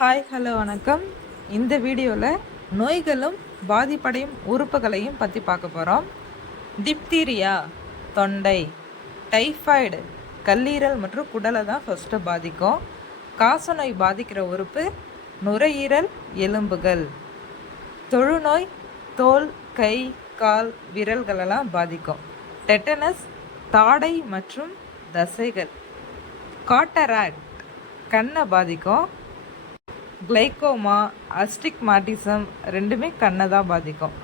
Hi hello வணக்கம். இந்த வீடியோவில் நோய்களும் பாதிப்படையும் உறுப்புகளையும் பற்றி பார்க்க போகிறோம். டிப்தீரியா தொண்டை, டைஃபாய்டு கல்லீரல் மற்றும் குடலை தான் ஃபஸ்ட்டு பாதிக்கும். காசநோய் பாதிக்கிற உறுப்பு நுரையீரல், எலும்புகள். தொழுநோய் தோல், கை, கால், விரல்களெல்லாம் பாதிக்கும். டெட்டனஸ் தாடை மற்றும் தசைகள். காட்டராக்ட் கண்ணை பாதிக்கும். கிளைகோமா, அஸ்டிக்மாட்டிசம் ரெண்டுமே கண்ணை தான் பாதிக்கும்.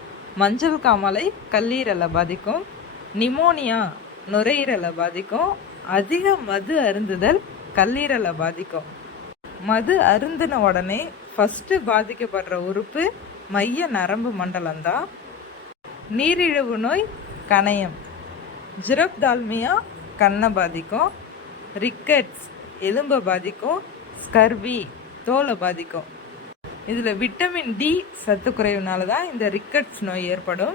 மஞ்சள் காமாலை கல்லீரலை பாதிக்கும். நிமோனியா நுரையீரலை பாதிக்கும். அதிக மது அருந்துதல் கல்லீரலை பாதிக்கும். மது அருந்தின உடனே ஃபஸ்ட்டு பாதிக்கப்படுற உறுப்பு மைய நரம்பு மண்டலம்தான். நீரிழிவு நோய் கணையம். ஜிரப்தால்மியா கண்ணை பாதிக்கும். ரிக்கெட்ஸ் எலும்பை பாதிக்கும். ஸ்கர்வி தோலை பாதிக்கும். இதில் விட்டமின் டி சத்து குறைவுனால தான் இந்த ரிக்கெட்ஸ் நோய் ஏற்படும்.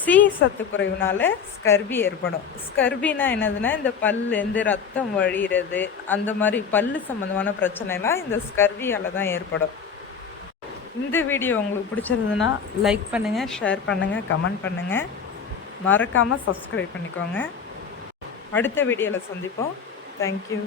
சி சத்து குறைவுனால ஸ்கர்வி ஏற்படும். ஸ்கர்வினா என்னதுன்னா, இந்த பல்லேருந்து ரத்தம் வழிகிறது, அந்த மாதிரி பல்லு சம்மந்தமான பிரச்சனைலாம் இந்த ஸ்கர்வியால் தான் ஏற்படும். இந்த வீடியோ உங்களுக்கு பிடிச்சிருந்ததுன்னா லைக் பண்ணுங்கள், ஷேர் பண்ணுங்கள், கமெண்ட் பண்ணுங்கள். மறக்காமல் சப்ஸ்கிரைப் பண்ணிக்கோங்க. அடுத்த வீடியோவில் சந்திப்போம். தேங்க்யூ.